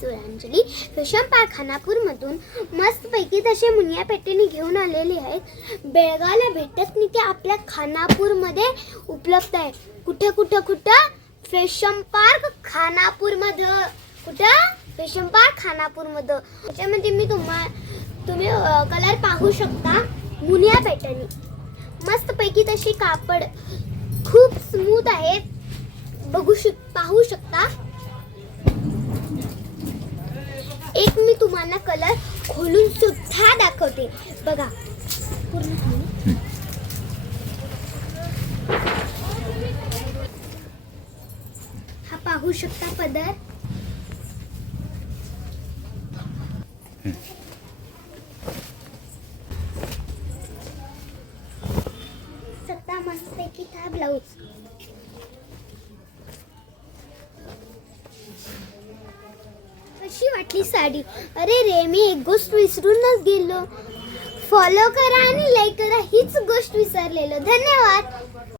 सूर्यांजली fashion park खानापूरमधून मस्तपैकी तसे मुनिया पेठेने घेऊन आलेले आहेत. बेळगावला भेटत नाही ते आपल्या खानापूरमध्ये उपलब्ध आहे. कुठं फॅशन पार्क खानापूरमध्ये. फॅशन पार्क खानापूरमध्ये. त्याच्यामध्ये तुम्ही कलर पाहू शकता. मुनिया पेठेने मस्तपैकी तशी कापड खूप स्मूथ आहे. पाहू शकता. एक मी तुम्हाला कलर खोलून सुद्धा दाखवते. बघा हा पाहू शकता पदर. सत्ता मस्तपैकी था ब्लाउज. कशी वाटली साडी? अरे रे, मी एक गोष्ट विसरूनच गेलो. फॉलो करा आणि लाईक करा, हीच गोष्ट विसरलेलो. धन्यवाद.